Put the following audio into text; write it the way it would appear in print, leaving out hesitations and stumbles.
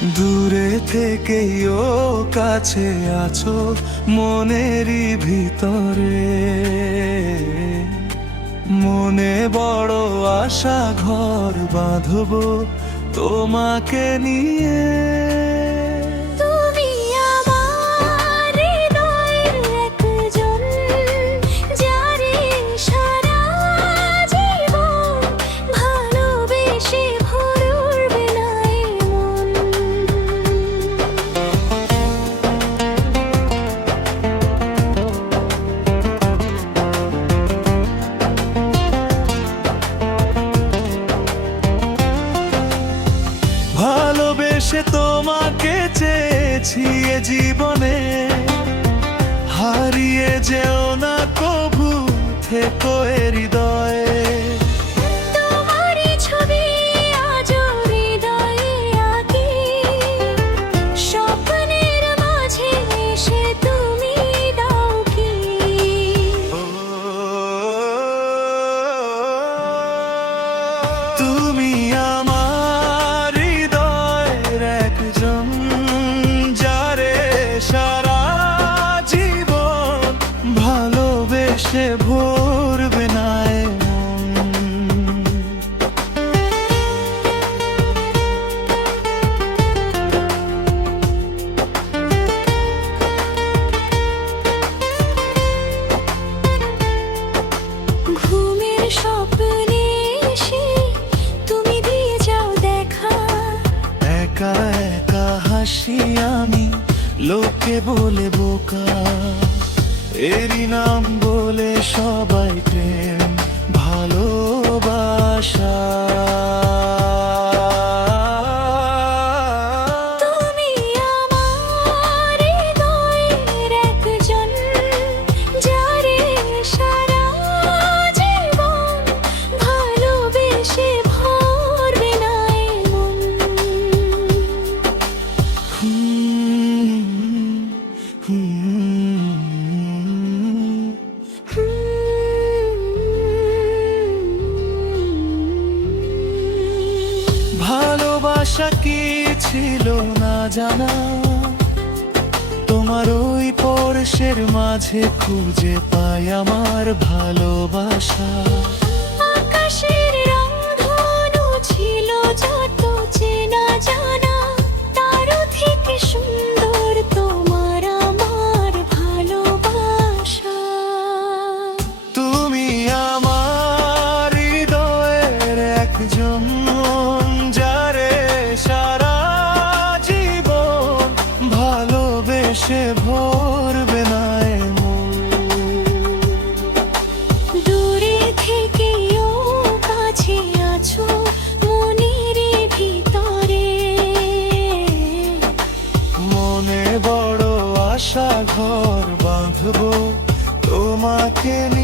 দূরে থেকেও কাছে আছো মনেরই ভিতরে। মনে বড় আশা ঘর বাঁধবো তোমাকে নিয়ে। তুমি আমার হৃদয়ের একজন, যারে সারা জীবন ভালোবেসে ভরবে না এ মন। ভালোবেসে তোমাকে চেয়েছি এ জীবনে, হারিয়ে যেও না কভু, থেকো এ হৃদয়ে। তোমারই ছবি আজও হৃদয়ে আঁকি, স্বপ্নের মাঝে এসে তুমি দাও কি। তুমি আমার হৃদয়ের একজন, যারে সারা জীবন ভালোবেসে ভরবে না এ মন। ঘুমের স্বপ্নে এসে তুমি দিয়ে যাও দেখা, একা একা হাসি আমি, লোকে বলে বোকা। এরই নাম বলে সবাই প্রেম ভালোবাসা। তুমি আমার হৃদয়ের একজন, যারে সারা জীবন ভালোবেসে ভরবে না এ মন। ভালোবাসা কি ছিল না জানা, তোমার ওই পরশের মাঝে খুঁজে পাই আমার ভালোবাসা। আকাশের রংধনু ছিল যত চেনা জানা, তারও থেকে সুন্দর তোমার আমার ভালোবাসা। তুমি আমার হৃদয়ের একজন, যারে সারা জীবন ভালোবেসে ভরবে না এ মন। দূরে থেকেও কাছে আছো মনের ভিতরে। মনে বড় আশা ঘর বাঁধবো তোমাকে নিয়ে।